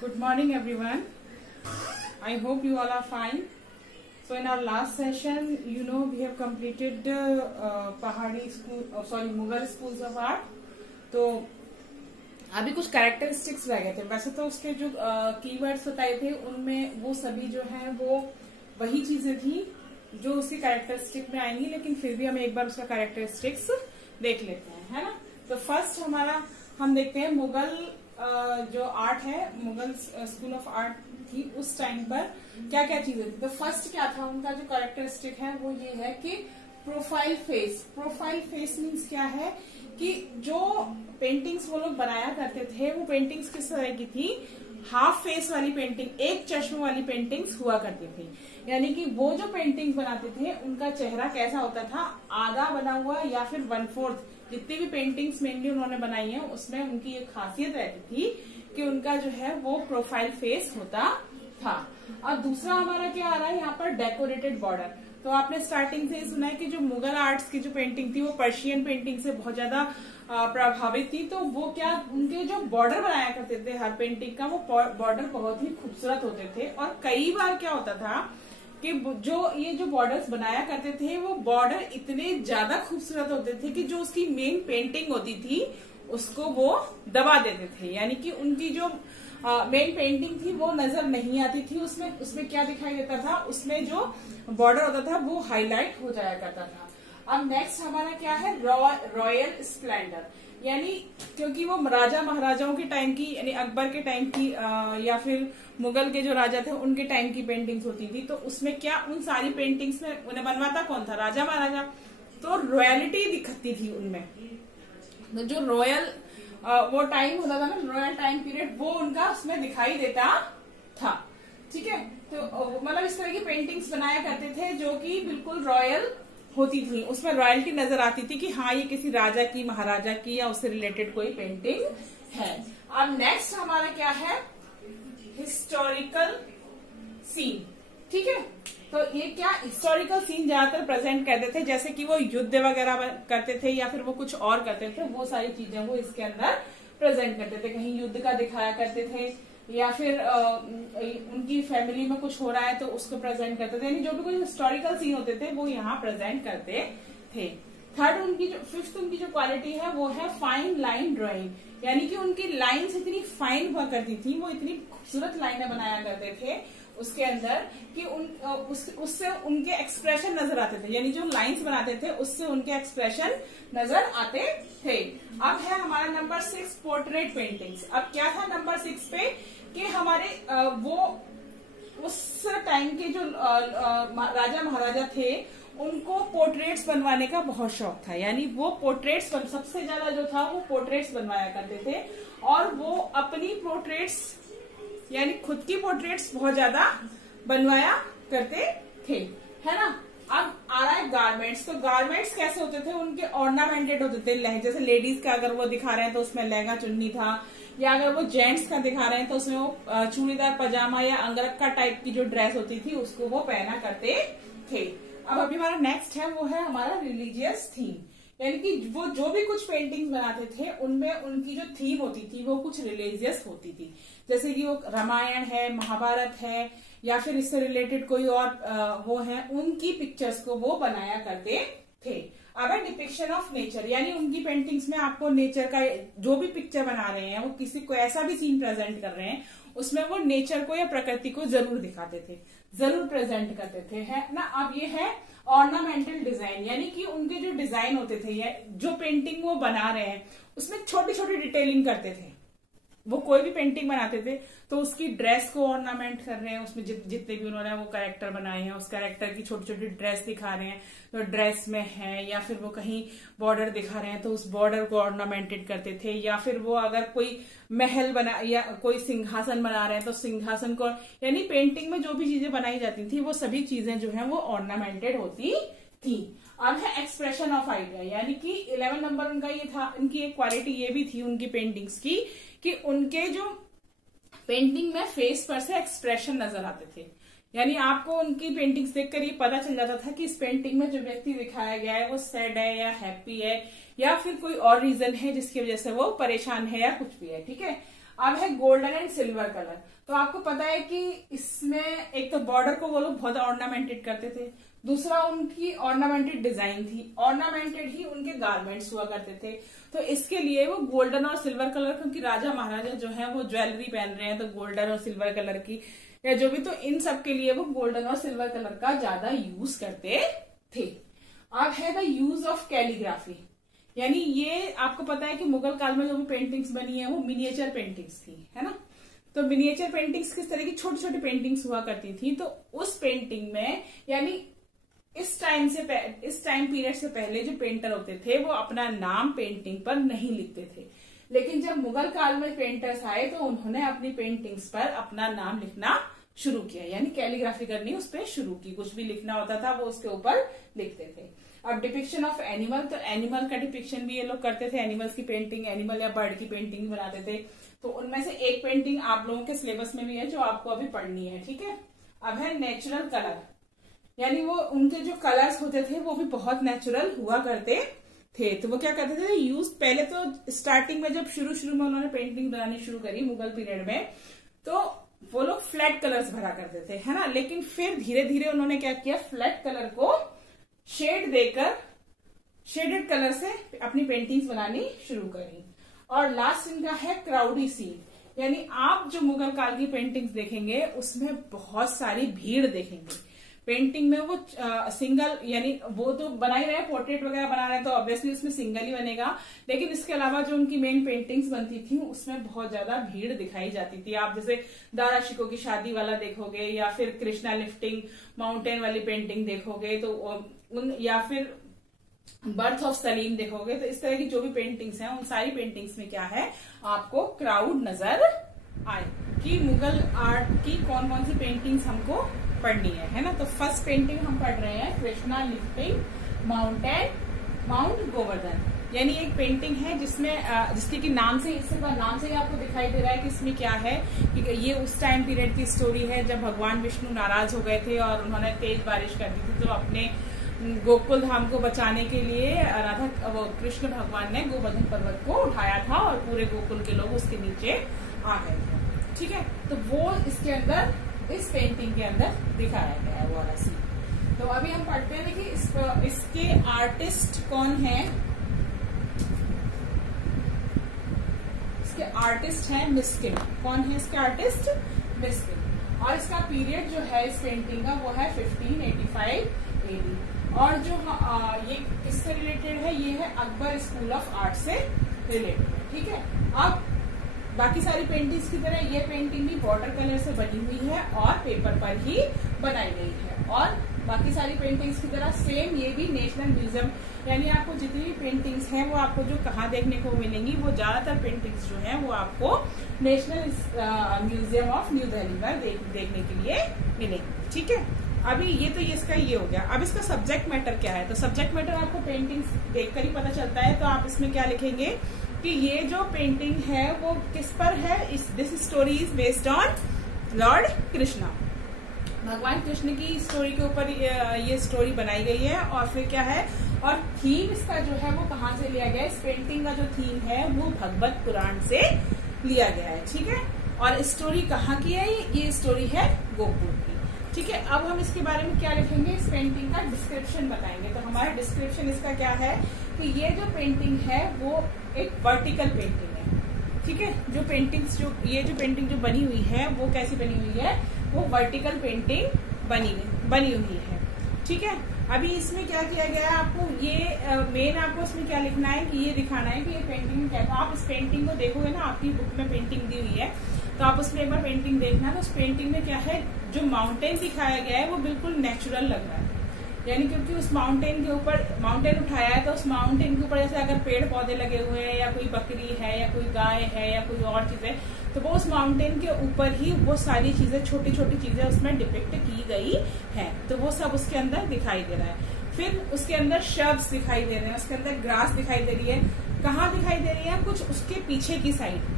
Good morning, everyone. I hope you all are fine. So, in our last session, we have completed Pahadi school, Mughal schools of art. तो अभी कुछ characteristics रह गए थे. वैसे तो उसके जो कीवर्ड्स बताए थे उनमें वो सभी जो है वो वही चीजें थी जो उसकी कैरेक्टरिस्टिक में आएंगी, लेकिन फिर भी हम एक बार उसका कैरेक्टरिस्टिक्स देख लेते हैं, है ना. तो फर्स्ट हम देखते हैं मुगल जो आर्ट है, मुगल स्कूल ऑफ आर्ट थी उस टाइम पर क्या क्या चीजें थी. तो फर्स्ट क्या था उनका जो कैरेक्टरिस्टिक है वो ये है कि profile face. Profile face means क्या है कि जो पेंटिंग्स वो लोग बनाया करते थे वो पेंटिंग्स किस तरह की थी, हाफ फेस वाली पेंटिंग, एक चश्मे वाली पेंटिंग्स हुआ करती थी. यानी कि वो जो पेंटिंग्स बनाते थे उनका चेहरा कैसा होता था, आधा बना हुआ या फिर 1/4. जितनी भी पेंटिंग्स मेनली उन्होंने बनाई है उसमें उनकी एक खासियत रहती थी कि उनका जो है वो प्रोफाइल फेस होता था. अब दूसरा हमारा क्या आ रहा है यहाँ पर, डेकोरेटेड बॉर्डर. तो आपने स्टार्टिंग से सुना है कि जो मुगल आर्ट्स की जो पेंटिंग थी वो पर्शियन पेंटिंग से बहुत ज्यादा प्रभावित थी. तो वो क्या, उनके जो बॉर्डर बनाया करते थे हर पेंटिंग का, वो बॉर्डर बहुत ही खूबसूरत होते थे. और कई बार क्या होता था कि ये जो बॉर्डर्स बनाया करते थे वो बॉर्डर इतने ज्यादा खूबसूरत होते थे कि जो उसकी मेन पेंटिंग होती थी उसको वो दबा देते थे. यानी कि उनकी जो मेन पेंटिंग थी वो नजर नहीं आती थी. उसमें क्या दिखाई देता था, उसमें जो बॉर्डर होता था वो हाईलाइट हो जाया करता था. अब नेक्स्ट हमारा क्या है, रॉयल स्प्लेंडर. यानी क्योंकि वो राजा महाराजाओं के टाइम की, यानी अकबर के टाइम की या फिर मुगल के जो राजा थे उनके टाइम की पेंटिंग्स होती थी. तो उसमें क्या, उन सारी पेंटिंग्स में उन्हें बनवाता कौन था, राजा महाराजा. तो रॉयलिटी दिखती थी उनमें. तो जो रॉयल वो टाइम होता था ना, रॉयल टाइम पीरियड, वो उनका उसमें दिखाई देता था. ठीक है. तो मतलब इस तरह की पेंटिंग्स बनाया करते थे जो कि बिल्कुल रॉयल होती थी. उसमें रॉयल्टी नजर आती थी कि हाँ ये किसी राजा की, महाराजा की या उससे रिलेटेड कोई पेंटिंग है. अब नेक्स्ट हमारा क्या है, हिस्टोरिकल सीन. ठीक है. तो ये क्या, हिस्टोरिकल सीन ज्यादातर प्रेजेंट करते थे, जैसे कि वो युद्ध वगैरह करते थे या फिर वो कुछ और करते थे, वो सारी चीजें वो इसके अंदर प्रेजेंट करते थे. कहीं युद्ध का दिखाया करते थे या फिर उनकी फैमिली में कुछ हो रहा है तो उसको प्रेजेंट करते थे. यानी जो भी कोई हिस्टोरिकल सीन होते थे वो यहाँ प्रेजेंट करते थे. फिफ्थ उनकी जो क्वालिटी है वो है फाइन लाइन ड्राइंग. यानी कि उनकी लाइंस इतनी फाइन हुआ करती थी, वो इतनी खूबसूरत लाइनें बनाया करते थे उसके अंदर कि उससे उनके एक्सप्रेशन नजर आते थे. यानी जो लाइंस बनाते थे उससे उनके एक्सप्रेशन नजर आते थे. अब है हमारा नंबर 6, पोर्ट्रेट पेंटिंग्स. अब क्या था नंबर 6 पे कि हमारे वो उस टाइम के जो राजा महाराजा थे उनको पोर्ट्रेट्स बनवाने का बहुत शौक था. यानी वो पोर्ट्रेट्स सबसे ज्यादा जो था वो पोर्ट्रेट्स बनवाया करते थे और वो अपनी पोर्ट्रेट्स यानी खुद की पोर्ट्रेट्स बहुत ज्यादा बनवाया करते थे, है ना. अब आ रहा है गारमेंट्स. तो गारमेंट्स कैसे होते थे, उनके ऑर्नामेंटेड होते थे. जैसे लेडीज का अगर वो दिखा रहे हैं तो उसमें लहंगा चुन्नी था, या अगर वो जेंट्स का दिखा रहे हैं तो उसमें वो चूड़ीदार पजामा या अंगरखा टाइप की जो ड्रेस होती थी उसको वो पहना करते थे. अब अभी हमारा नेक्स्ट है वो है हमारा रिलीजियस थीम. यानी कि वो जो भी कुछ पेंटिंग बनाते थे उनमें उनकी जो थीम होती थी वो कुछ रिलीजियस होती थी. जैसे कि वो रामायण है, महाभारत है या फिर इससे रिलेटेड कोई और वो है, उनकी पिक्चर्स को वो बनाया करते थे. अब है डिपिक्शन ऑफ नेचर. यानी उनकी पेंटिंग्स में आपको नेचर का जो भी पिक्चर बना रहे हैं, वो किसी को ऐसा भी सीन प्रेजेंट कर रहे हैं उसमें वो नेचर को या प्रकृति को जरूर दिखाते थे, जरूर प्रेजेंट करते थे, है ना. अब ये है ऑर्नामेंटल डिजाइन. यानी कि उनके जो डिजाइन होते थे या जो पेंटिंग वो बना रहे हैं उसमें छोटी छोटी डिटेलिंग करते थे. वो कोई भी पेंटिंग बनाते थे तो उसकी ड्रेस को ऑर्नामेंट कर रहे हैं, उसमें जितने भी उन्होंने वो कैरेक्टर बनाए हैं उस कैरेक्टर की छोटी छोटी ड्रेस दिखा रहे हैं तो ड्रेस में है, या फिर वो कहीं बॉर्डर दिखा रहे हैं तो उस बॉर्डर को ऑर्नामेंटेड करते थे. या फिर वो अगर कोई महल बना या कोई सिंहासन बना रहे हैं तो सिंहासन को, यानी पेंटिंग में जो भी चीजें बनाई जाती थी वो सभी चीजें जो है वो ऑर्नामेंटेड होती थी. अब है एक्सप्रेशन ऑफ आइडिया. यानी कि 11 नंबर उनका ये था, उनकी एक क्वालिटी ये भी थी उनकी पेंटिंग्स की कि उनके जो पेंटिंग में फेस पर से एक्सप्रेशन नजर आते थे. यानी आपको उनकी पेंटिंग्स देखकर ये पता चल जाता था कि इस पेंटिंग में जो व्यक्ति दिखाया गया है वो सैड है या हैप्पी है या फिर कोई और रीजन है जिसकी वजह से वो परेशान है या कुछ भी है. ठीक है. अब है गोल्डन एंड सिल्वर कलर। तो आपको पता है कि इसमें एक तो बॉर्डर को वो लोग बहुत ऑर्नामेंटेड करते थे, दूसरा उनकी ऑर्नामेंटेड डिजाइन थी, ऑर्नामेंटेड ही उनके गारमेंट्स हुआ करते थे। तो इसके लिए वो गोल्डन और सिल्वर कलर, क्योंकि राजा महाराजा जो है वो ज्वेलरी पहन रहे हैं तो गोल्डन और सिल्वर कलर की या जो भी, तो इन सब के लिए वो गोल्डन और सिल्वर कलर का ज्यादा यूज करते थे। अब है द यूज ऑफ कैलीग्राफी, यानी ये आपको पता है कि मुगल काल में जो भी पेंटिंग्स बनी है वो मिनिएचर पेंटिंग्स थी, है ना। तो मिनिएचर पेंटिंग्स किस तरह की छोटी छोटी पेंटिंग्स हुआ करती थी। तो उस पेंटिंग में, यानी इस टाइम पीरियड से पहले जो पेंटर होते थे वो अपना नाम पेंटिंग पर नहीं लिखते थे, लेकिन जब मुगल काल में पेंटर्स आए तो उन्होंने अपनी पेंटिंग्स पर अपना नाम लिखना शुरू किया, यानी कैलीग्राफी करनी उस पर शुरू की। कुछ भी लिखना होता था वो उसके ऊपर लिखते थे। अब डिपिक्शन ऑफ एनिमल, तो एनिमल का डिपिक्शन भी ये लोग करते थे। एनिमल्स की पेंटिंग, एनिमल या बर्ड की पेंटिंग बनाते थे। तो उनमें से एक पेंटिंग आप लोगों के सिलेबस में भी है जो आपको अभी पढ़नी है, ठीक है। अब है नेचुरल कलर, यानी वो उनके जो कलर्स होते थे वो भी बहुत नेचुरल हुआ करते थे। तो वो क्या करते थे, यूज पहले तो स्टार्टिंग में जब शुरू में उन्होंने पेंटिंग बनानी शुरू करी मुगल पीरियड में, तो वो लोग फ्लैट कलर्स भरा करते थे, है ना। लेकिन फिर धीरे धीरे उन्होंने क्या किया, फ्लैट कलर को शेड देकर शेडेड कलर से अपनी पेंटिंग्स बनानी शुरू करी। और लास्ट इनका है क्राउडी सीन, यानी आप जो मुगल काल की पेंटिंग्स देखेंगे उसमें बहुत सारी भीड़ देखेंगे। पेंटिंग में वो सिंगल, यानी वो तो बना ही रहे, पोर्ट्रेट वगैरह बना रहे हैं तो ऑब्वियसली उसमें सिंगल ही बनेगा, लेकिन इसके अलावा जो उनकी मेन पेंटिंग्स बनती थी उसमें बहुत ज्यादा भीड़ दिखाई जाती थी। आप जैसे दारा शिकोह की शादी वाला देखोगे, या फिर कृष्णा लिफ्टिंग माउंटेन वाली पेंटिंग देखोगे, तो या फिर बर्थ ऑफ सलीम देखोगे, तो इस तरह की जो भी पेंटिंग्स हैं उन सारी पेंटिंग्स में क्या है, आपको क्राउड नजर आए कि मुगल आर्ट की कौन कौन सी पेंटिंग्स हमको पढ़नी है ना। तो फर्स्ट पेंटिंग हम पढ़ रहे हैं कृष्णा लिफ्टिंग माउंट गोवर्धन, यानी एक पेंटिंग है जिसमें जिसकी कि नाम से ही आपको दिखाई दे रहा है कि इसमें क्या है कि ये उस टाइम पीरियड की स्टोरी है जब भगवान विष्णु नाराज हो गए थे और उन्होंने तेज बारिश कर दी थी। तो अपने गोकुल धाम को बचाने के लिए वो कृष्ण भगवान ने गोवर्धन पर्वत को उठाया था और पूरे गोकुल के लोग उसके नीचे आ गए थे, ठीक है। तो वो इसके अंदर, इस पेंटिंग के अंदर दिखाया गया है वो वाला सीन। तो अभी हम पढ़ते हैं कि इसके आर्टिस्ट कौन है। इसके आर्टिस्ट हैं मिस्किन। कौन है इसके आर्टिस्ट? मिस्किन। और इसका पीरियड जो है इस पेंटिंग का वो है 1585 AD। और जो ये किससे रिलेटेड है, ये है अकबर स्कूल ऑफ आर्ट से रिलेटेड है, ठीक है। अब बाकी सारी पेंटिंग्स की तरह ये पेंटिंग भी वाटर कलर से बनी हुई है और पेपर पर ही बनाई गई है। और बाकी सारी पेंटिंग्स की तरह सेम ये भी नेशनल म्यूजियम, यानी आपको जितनी भी पेंटिंग्स हैं वो आपको जो कहाँ देखने को मिलेंगी, वो ज्यादातर पेंटिंग्स जो हैं वो आपको national museum of new Delhi पर देखने के लिए मिलेंगी, ठीक है। अभी ये तो इसका ये हो गया। अब इसका सब्जेक्ट मैटर क्या है, तो सब्जेक्ट मैटर आपको पेंटिंग्स देखकर ही पता चलता है। तो आप इसमें क्या लिखेंगे कि ये जो पेंटिंग है वो किस पर है, this story is based on Lord Krishna. भगवान कृष्ण की स्टोरी के ऊपर ये स्टोरी बनाई गई है। और फिर क्या है, और थीम इसका जो है वो कहाँ से लिया गया है, इस पेंटिंग का जो थीम है वो भगवत पुराण से लिया गया है, ठीक है। और स्टोरी कहाँ की है, ये स्टोरी है गोकुल की, ठीक है। अब हम इसके बारे में क्या लिखेंगे, इस पेंटिंग का डिस्क्रिप्शन बताएंगे। तो हमारा डिस्क्रिप्शन इसका क्या है कि ये जो पेंटिंग है वो एक वर्टिकल पेंटिंग है, ठीक है। जो पेंटिंग जो बनी हुई है वो कैसी बनी हुई है, वो वर्टिकल पेंटिंग बनी हुई है, ठीक है। अभी इसमें क्या किया गया है, आपको ये मेन आपको इसमें क्या लिखना है कि ये दिखाना है कि ये पेंटिंग क्या है। आप इस पेंटिंग को देखोगे ना, आपकी बुक में पेंटिंग दी हुई है तो आप उसमें एक बार पेंटिंग देखना। तो उस पेंटिंग में क्या है, जो माउंटेन दिखाया गया है वो बिल्कुल नेचुरल लग रहा है, यानी क्योंकि उस माउंटेन के ऊपर माउंटेन उठाया है तो उस माउंटेन के ऊपर जैसे अगर पेड़ पौधे लगे हुए हैं या कोई बकरी है या कोई गाय है या कोई और चीज है, तो वो उस माउंटेन के ऊपर ही वो सारी चीजें, छोटी छोटी चीजें उसमें डिपिक्ट की गई है। तो वो सब उसके अंदर दिखाई दे रहा है। फिर उसके अंदर शब्द दिखाई दे रहे हैं, उसके अंदर ग्रास दिखाई दे रही है। कहाँ दिखाई दे रही है, कुछ उसके पीछे की साइड,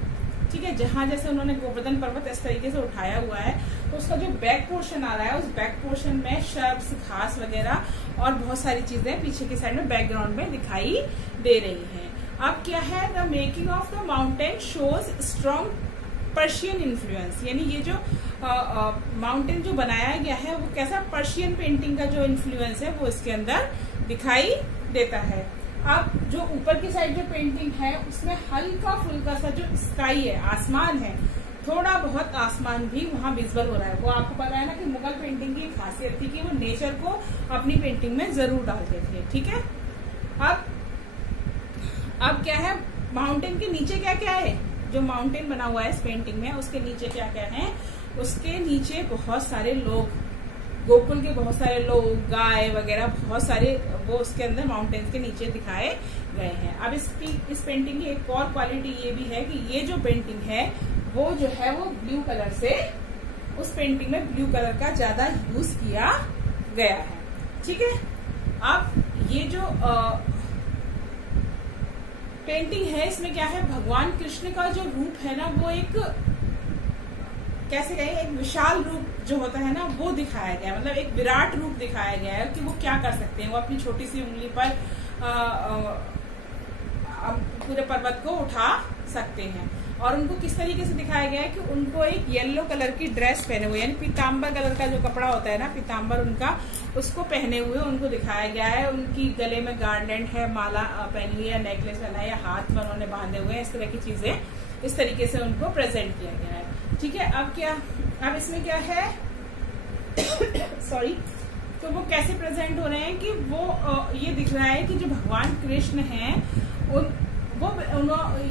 ठीक है, जहां जैसे उन्होंने गोवर्धन पर्वत इस तरीके से उठाया हुआ है तो उसका जो बैक पोर्शन आ रहा है, उस बैक पोर्शन में शर्ब्स, घास वगैरह और बहुत सारी चीजें पीछे की साइड में बैकग्राउंड में दिखाई दे रही हैं। अब क्या है, the making of the mountain shows strong Persian influence, यानी ये जो माउंटेन जो बनाया गया है वो कैसा पर्शियन पेंटिंग का जो इन्फ्लुएंस है वो इसके अंदर दिखाई देता है। अब जो ऊपर की साइड जो पेंटिंग है उसमें हल्का फुल्का सा जो स्काई है, आसमान है, थोड़ा बहुत आसमान भी वहां विजुअल हो रहा है। वो आपको पता है ना कि मुगल पेंटिंग की खासियत थी कि वो नेचर को अपनी पेंटिंग में जरूर डालते थे। ठीक है, अब क्या है, माउंटेन के नीचे क्या क्या है, जो माउंटेन बना हुआ है इस पेंटिंग में उसके नीचे क्या क्या है, उसके नीचे बहुत सारे लोग, गोकुल के बहुत सारे लोग, गाय वगैरह बहुत सारे वो उसके अंदर माउंटेन्स के नीचे दिखाए गए हैं। अब इस पेंटिंग की एक और क्वालिटी ये भी है कि ये जो पेंटिंग है वो जो है वो ब्लू कलर से, उस पेंटिंग में ब्लू कलर का ज्यादा यूज किया गया है। ठीक है, अब ये जो पेंटिंग है इसमें क्या है, भगवान कृष्ण का जो रूप है ना वो एक कैसे कहें, एक विशाल रूप जो होता है ना वो दिखाया गया है, मतलब एक विराट रूप दिखाया गया है कि वो क्या कर सकते हैं, वो अपनी छोटी सी उंगली पर पूरे पर्वत को उठा सकते हैं। और उनको किस तरीके से दिखाया गया है कि उनको एक येलो कलर की ड्रेस पहने हुए, यानी पीताम्बर कलर का जो कपड़ा होता है ना, पीताम्बर उनका, उसको पहने हुए उनको दिखाया गया है। उनकी गले में गार्लैंड है, माला पहनी हुई है, नेकलेस पहना है, या हाथ में उन्होंने बांधे हुए हैं, इस तरह की चीजें इस तरीके से उनको प्रेजेंट किया गया है। ठीक है, अब इसमें क्या है सॉरी, तो वो कैसे प्रेजेंट हो रहे हैं कि वो ये दिख रहा है कि जो भगवान कृष्ण हैं वो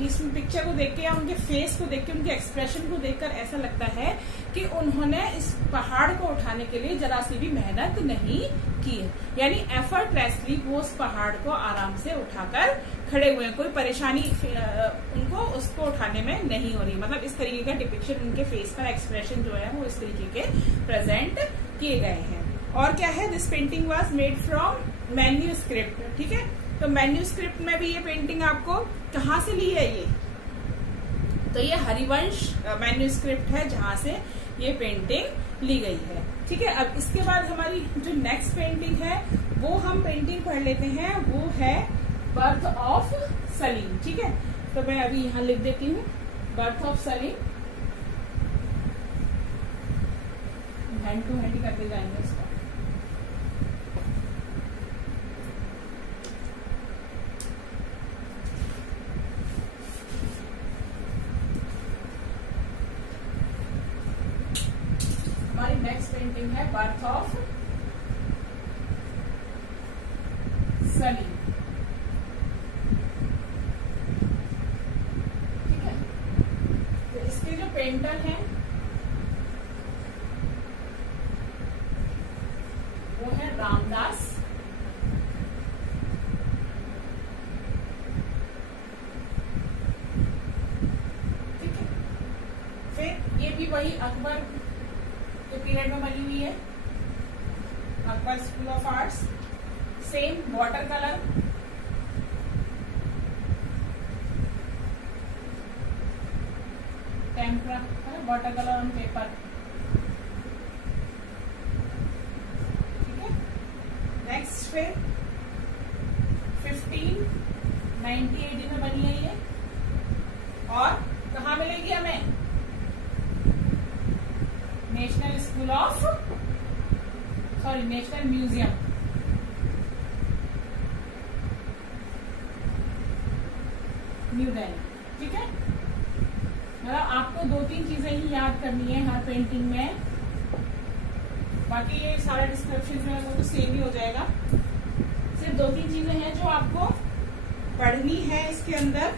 इस पिक्चर को देख के या उनके फेस को देख के, उनके एक्सप्रेशन को देखकर ऐसा लगता है कि उन्होंने इस पहाड़ को उठाने के लिए जरा सी भी मेहनत नहीं की है, यानी एफर्टलेसली वो उस पहाड़ को आराम से उठाकर खड़े हुए हैं, कोई परेशानी उनको उसको उठाने में नहीं हो रही। मतलब इस तरीके का डिपिक्शन उनके फेस का एक्सप्रेशन जो है वो इस तरीके के प्रेजेंट किए गए हैं। और क्या है, this painting was made from manuscript. ठीक है, तो मैन्यूस्क्रिप्ट में भी ये पेंटिंग आपको कहाँ से ली है, तो ये हरिवंश मैन्यूस्क्रिप्ट है जहां से ये पेंटिंग ली गई है। ठीक है, अब इसके बाद हमारी जो नेक्स्ट पेंटिंग है वो हम पेंटिंग पढ़ लेते हैं, वो है बर्थ ऑफ सलीम। ठीक है, तो मैं अभी यहाँ लिख देती हूँ birth of Salim, hand to hand करते जाएंगे इसका। हमारी नेक्स्ट पेंटिंग है बर्थ ऑफ सलीम। ठीक है, तो इसके जो पेंटर हैं वो है रामदास। ठीक है, फिर ये भी वही अकबर के पीरियड में बनी हुई है, Akbar school of arts, same water colour, tempera water colour on paper. ठीक है, नेक्स्ट फिर 1590 AD में बनी है ये, और कहाँ मिलेगी हमें, national school of national museum, new Delhi. ठीक है, मतलब आपको 2-3 चीजें ही याद करनी है हर पेंटिंग में, बाकी ये सारा डिस्क्रिप्शन जो है वो तो सेम ही हो जाएगा। सिर्फ 2-3 चीजें हैं जो आपको पढ़नी है इसके अंदर,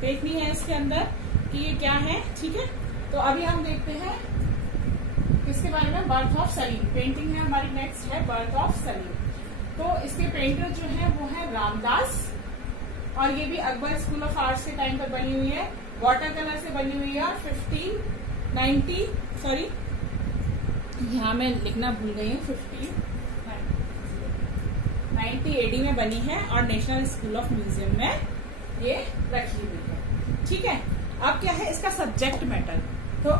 देखनी है इसके अंदर कि ये क्या है। ठीक है, तो अभी हम देखते हैं इसके बारे में, बर्थ ऑफ सलीम पेंटिंग में हमारी नेक्स्ट है बर्थ ऑफ सलीम। तो इसके पेंटर जो है वो है रामदास, और ये भी अकबर स्कूल ऑफ आर्ट्स के टाइम पर बनी हुई है, वाटर कलर से बनी हुई है, और 1590 सॉरी यहाँ मैं लिखना भूल गई हूँ, 1590 AD में बनी है, और नेशनल स्कूल ऑफ म्यूजियम में ये रखी हुई है। ठीक है, अब क्या है इसका सब्जेक्ट मैटर, तो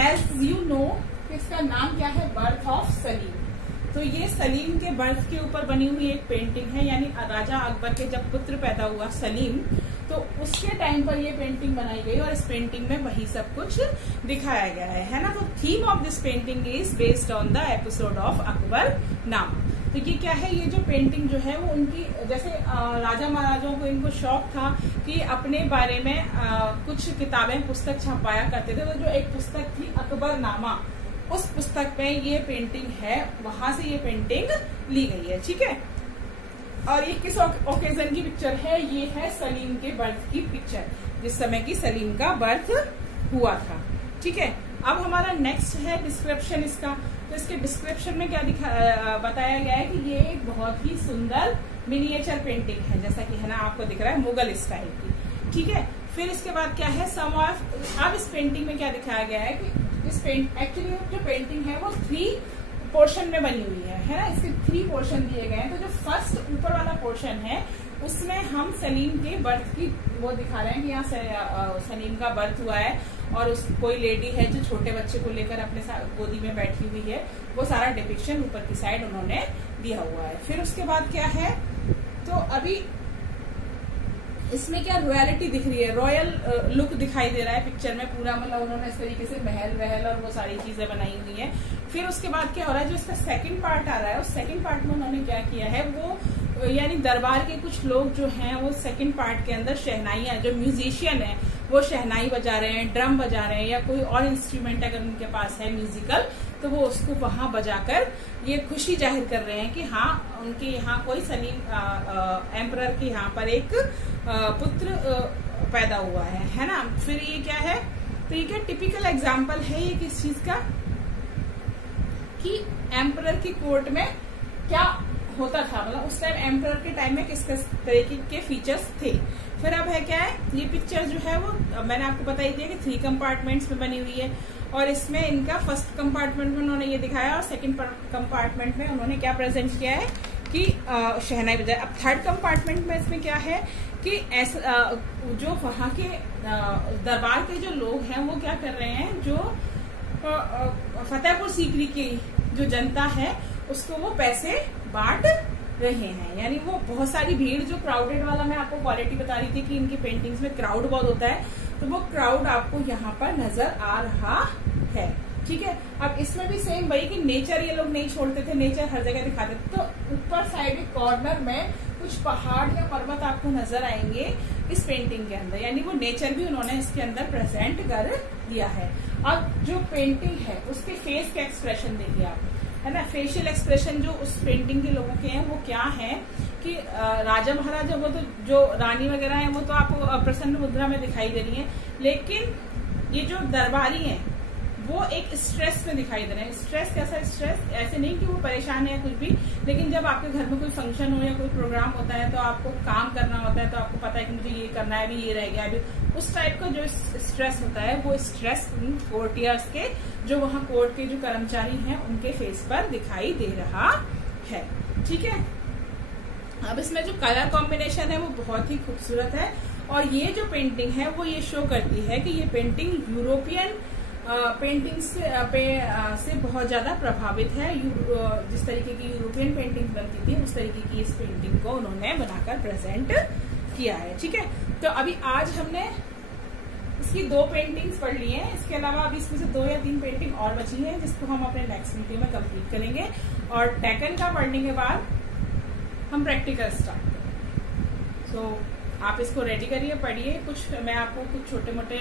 एज यू नो इसका नाम क्या है, बर्थ ऑफ सलीम। तो ये सलीम के बर्थ के ऊपर बनी हुई एक पेंटिंग है, यानी राजा अकबर के जब पुत्र पैदा हुआ सलीम, तो उसके टाइम पर ये पेंटिंग बनाई गई और इस पेंटिंग में वही सब कुछ दिखाया गया है ना। तो theme of this painting is based on the episode of Akbarnama. तो ये क्या है, ये जो पेंटिंग जो है वो उनकी, जैसे राजा महाराजाओं को इनको शौक था कि अपने बारे में कुछ किताबें पुस्तक छपाया करते थे। तो जो एक पुस्तक थी अकबरनामा, उस पुस्तक में ये पेंटिंग है, वहां से ये पेंटिंग ली गई है। ठीक है, और ये किस ओकेजन की पिक्चर है, ये है सलीम के बर्थ की पिक्चर, जिस समय की सलीम का बर्थ हुआ था। ठीक है, अब हमारा नेक्स्ट है डिस्क्रिप्शन इसका। तो इसके डिस्क्रिप्शन में क्या बताया गया है कि ये एक बहुत ही सुंदर मिनिएचर पेंटिंग है, जैसा कि है ना आपको दिख रहा है, मुगल स्टाइल की। ठीक है, फिर इसके बाद क्या है, सम ऑफ, अब इस पेंटिंग में क्या दिखाया गया है कि इस एक्चुअली जो पेंटिंग है वो 3 पोर्शन में बनी हुई है ना। इसके 3 पोर्शन दिए गए हैं। तो जो फर्स्ट ऊपर वाला पोर्शन है उसमें हम सलीम के बर्थ की वो दिखा रहे हैं कि यहाँ सलीम का बर्थ हुआ है और कोई लेडी है जो छोटे बच्चे को लेकर अपने गोदी में बैठी हुई है, वो सारा डिपिक्शन ऊपर की साइड उन्होंने दिया हुआ है। फिर उसके बाद क्या है, तो अभी इसमें क्या रॉयलिटी दिख रही है, रॉयल लुक दिखाई दे रहा है पिक्चर में पूरा, मतलब उन्होंने इस तरीके से महल वहल और वो सारी चीजें बनाई हुई है। फिर उसके बाद क्या हो रहा है, जो इसका सेकंड पार्ट आ रहा है, उस सेकंड पार्ट में उन्होंने क्या किया है, वो यानी दरबार के कुछ लोग जो हैं वो सेकंड पार्ट के अंदर शहनाइयां, जो म्यूजिशियन है वो शहनाई बजा रहे हैं, ड्रम बजा रहे हैं, या कोई और इंस्ट्रूमेंट अगर उनके पास है म्यूजिकल, तो वो उसको वहां बजाकर ये खुशी जाहिर कर रहे हैं कि हाँ उनके यहाँ कोई सलीम एम्परर के यहाँ पर एक पुत्र पैदा हुआ है ना। फिर ये क्या है, तो ये क्या टिपिकल एग्जाम्पल है ये किस चीज का, कि एम्परर की कोर्ट में क्या होता था, मतलब उस टाइम एम्परर के टाइम में किस किस तरीके के फीचर्स थे। फिर अब है क्या है, ये पिक्चर जो है वो मैंने आपको बता ही दिया कि 3 कंपार्टमेंट्स में बनी हुई है, और इसमें इनका फर्स्ट कंपार्टमेंट में उन्होंने ये दिखाया और सेकंड कंपार्टमेंट में उन्होंने क्या प्रेजेंट किया है कि शहनाई बजाए। अब थर्ड कंपार्टमेंट में इसमें क्या है कि ऐसा जो वहां के दरबार के जो लोग हैं वो क्या कर रहे हैं, जो फतेहपुर सीकरी की जो जनता है उसको वो पैसे बांट रहे हैं। यानी वो बहुत सारी भीड़, जो क्राउडेड वाला मैं आपको क्वालिटी बता रही थी कि इनकी पेंटिंग्स में क्राउड बहुत होता है, तो वो क्राउड आपको यहाँ पर नजर आ रहा है। ठीक है, अब इसमें भी सेम वही कि नेचर ये लोग नहीं छोड़ते थे, नेचर हर जगह दिखाते थे। तो ऊपर साइड कॉर्नर में कुछ पहाड़ या पर्वत आपको नजर आएंगे इस पेंटिंग के अंदर, यानी वो नेचर भी उन्होंने इसके अंदर प्रेजेंट कर दिया है। अब जो पेंटिंग है उसके फेस के एक्सप्रेशन देखिए आप, है ना, फेशियल एक्सप्रेशन जो उस पेंटिंग के लोगों के हैं वो क्या है कि राजा महाराजा, वो तो जो रानी वगैरह हैं वो तो आपको प्रसन्न मुद्रा में दिखाई दे रही है, लेकिन ये जो दरबारी हैं वो एक स्ट्रेस में दिखाई दे रहे हैं। स्ट्रेस कैसा स्ट्रेस, ऐसे नहीं कि वो परेशान है या कुछ भी, लेकिन जब आपके घर में कोई फंक्शन हो या कोई प्रोग्राम होता है तो आपको काम करना होता है, तो आपको पता है कि मुझे ये करना है, अभी ये रह गया, अभी उस टाइप का जो स्ट्रेस होता है वो स्ट्रेस कोर्टियर्स के, जो वहाँ कोर्ट के जो कर्मचारी हैं उनके फेस पर दिखाई दे रहा है। ठीक है, अब इसमें जो कलर कॉम्बिनेशन है वो बहुत ही खूबसूरत है, और ये जो पेंटिंग है वो ये शो करती है कि ये पेंटिंग यूरोपियन पेंटिंग से बहुत ज्यादा प्रभावित है। जिस तरीके की यूरोपियन पेंटिंग बनती थी उस तरीके की इस पेंटिंग को उन्होंने बनाकर प्रेजेंट किया है। ठीक है, तो अभी आज हमने इसकी 2 पेंटिंग्स पढ़ ली हैं, इसके अलावा अभी इसमें से 2 या 3 पेंटिंग और बची हैं जिसको हम अपने नेक्स्ट वीडियो में कंप्लीट करेंगे, और टैकन का पढ़ने के बाद हम प्रैक्टिकल स्टार्ट करेंगे। सो आप इसको रेडी करिए, पढ़िए। कुछ मैं आपको कुछ छोटे मोटे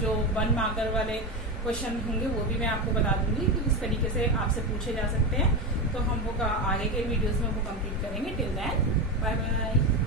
जो 1 मार्कर वाले क्वेश्चन होंगे वो भी मैं आपको बता दूंगी कि किस तरीके से आपसे पूछे जा सकते हैं, तो हम वो आगे के वीडियोस में वो कंप्लीट करेंगे। Till then bye bye.